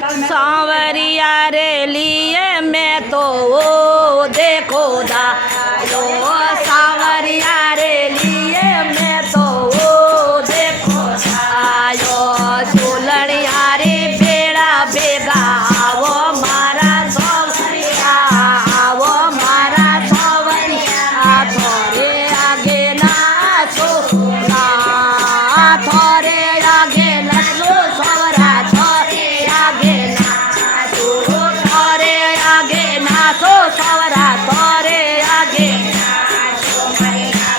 सांवरिया रे लिए मैं तो वो देखो दायो सांवरिया रे लिए मैं तो वो देखो दायो झूलनिया रे बेड़ा बेगा वो मारा सांवरिया वो मारा सांवरिया थोड़े आगे नाचो थोड़े आगे नाचो सवरा थोड़े आगे नाचो थोड़े आगे नाचो सवरा थोड़े आगे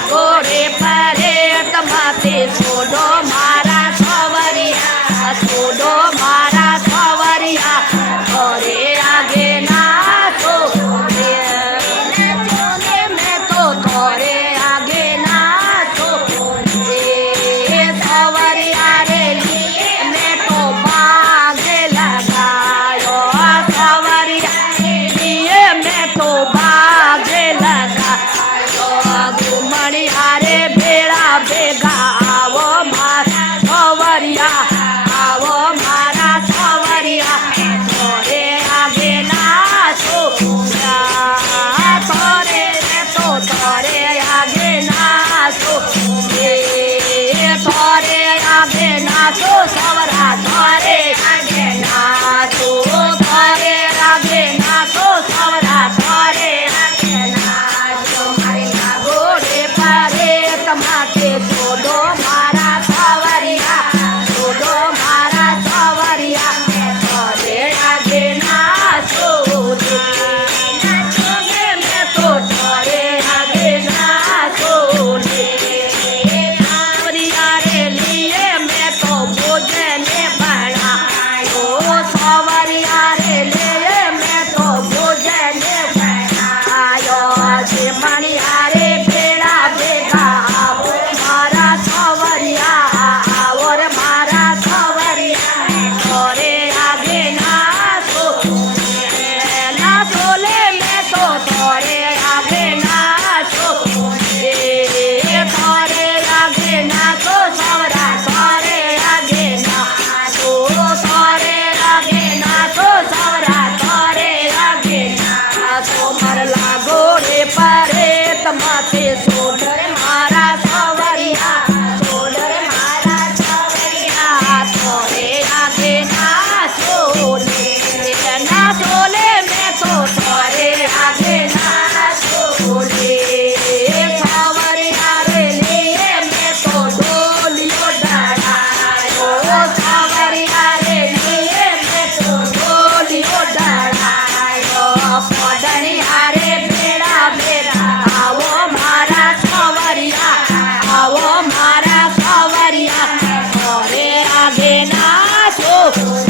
घोड़े परे तमाते छोड़ो मारा सवरिया छोड़ो मारा सवरिया थोड़े आगे नाचो मैं तो थोड़े आगे नाचो सवरिया रे लिए मैं तो बागे लगायो सवरिया रे लिए मैं तो बागे लगायो घुमनिया रे बेड़ा बेगा आवो मारा सवरिया आवो मारा सवरिया थोड़े आगे नाचो थोड़े तो थोड़े आगे नाचो थोड़े आगे नाचो सवरा थोड़े आगे नाचो थोड़े आगे नाचो सवरा थोड़े आगे नाचो मारिया घोड़े परे तमाते छोड़ो मारा सवरिया छोड़ो मारा सवरिया थोड़े आगे नाचो नाचोगे मैं तो थोड़े आगे नाचो सवरिया रे लिए मैं तो भोजन बनायो सवरिया रे लिए मैं तो भोजन बनायो झिमनिया रे बेड़ा बेगा आवो मारा सवरिया और मारा सवरिया थोड़े आगे नाचो नाचोले मैं तो थोड़े आगे नाचो थोड़े आगे नाचो सवरा थोड़े आगे नाचो थोड़े आगे नाचो सवरा थोड़े आगे नाचो मरला घोड़े परे तमाते सोडर मारा सवरिया सोडर मारा सवरिया थोड़े आगे नाचो नाचोले मैं तो थोड़े आगे नाचो सवरिया रे लिए मैं तो डोलियो डरायो सवरिया रे लिए मैं तो डोलियो डरायो पडनिया रे बेड़ा बेड़ा आवो मारा सवरिया आवो मारा सवरिया थोड़े आगे नाचो